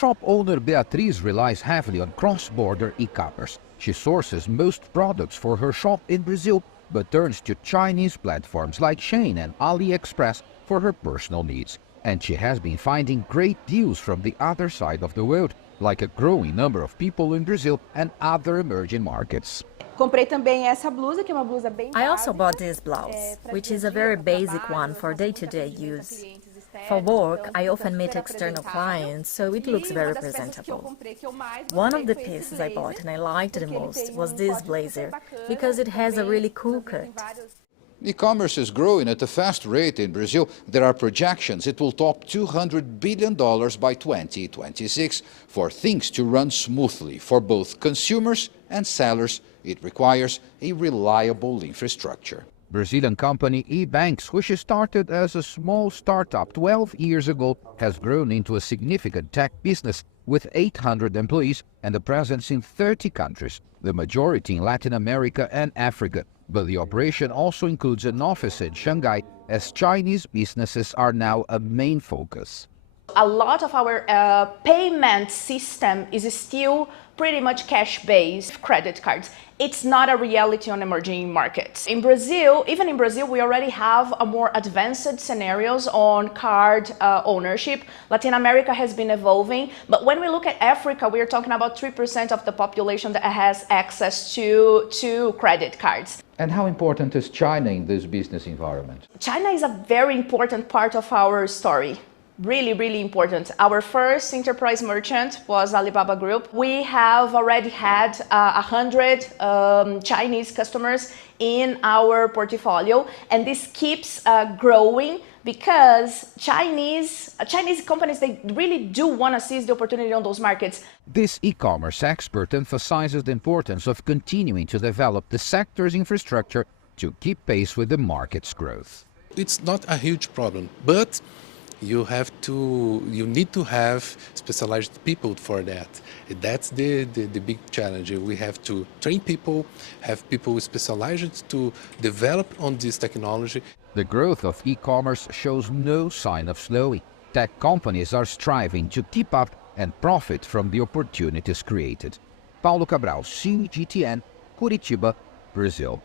Shop owner Beatriz relies heavily on cross-border e-commerce. She sources most products for her shop in Brazil, but turns to Chinese platforms like Shein and AliExpress for her personal needs. And she has been finding great deals from the other side of the world, like a growing number of people in Brazil and other emerging markets. Comprei também essa blusa, que é uma blusa bem I also básica, bought this blouse, pra which dia a is a dia, very pra basic trabalho, one for eu faço muita day-to-day frente com use. clientes For externos, work, então I fica often meet super external apresentável. clients, so it E looks very uma das peças que eu presentable. comprei que eu mais One gostei of the foi esse pieces I bought blazer, and I liked the porque ele most tem was um this corte super blazer, bacana, because it has a também really cool já tem cut. vários. E-commerce is growing at a fast rate in Brazil. There are projections it will top $200 billion by 2026. For things to run smoothly for both consumers and sellers, it requires a reliable infrastructure. Brazilian company EBANX, which started as a small startup 12 years ago, has grown into a significant tech business with 800 employees and a presence in 30 countries, the majority in Latin America and Africa. But the operation also includes an office in Shanghai, as Chinese businesses are now a main focus. A lot of our payment system is still pretty much cash-based, credit cards. It's not a reality on emerging markets. In Brazil, even in Brazil, we already have a more advanced scenarios on card ownership. Latin America has been evolving, but when we look at Africa, we are talking about 3% of the population that has access to credit cards. And how important is China in this business environment? China is a very important part of our story. Really, really important. Our first enterprise merchant was Alibaba Group. We have already had 100 Chinese customers in our portfolio, and this keeps growing because Chinese companies, they really do want to seize the opportunity on those markets. This e-commerce expert emphasizes the importance of continuing to develop the sector's infrastructure to keep pace with the market's growth. It's not a huge problem, but you need to have specialized people for that. That's the big challenge. We have to train people, have people specialized to develop on this technology. The growth of e-commerce shows no sign of slowing. Tech companies are striving to keep up and profit from the opportunities created. Paulo Cabral, CGTN, Curitiba, Brazil.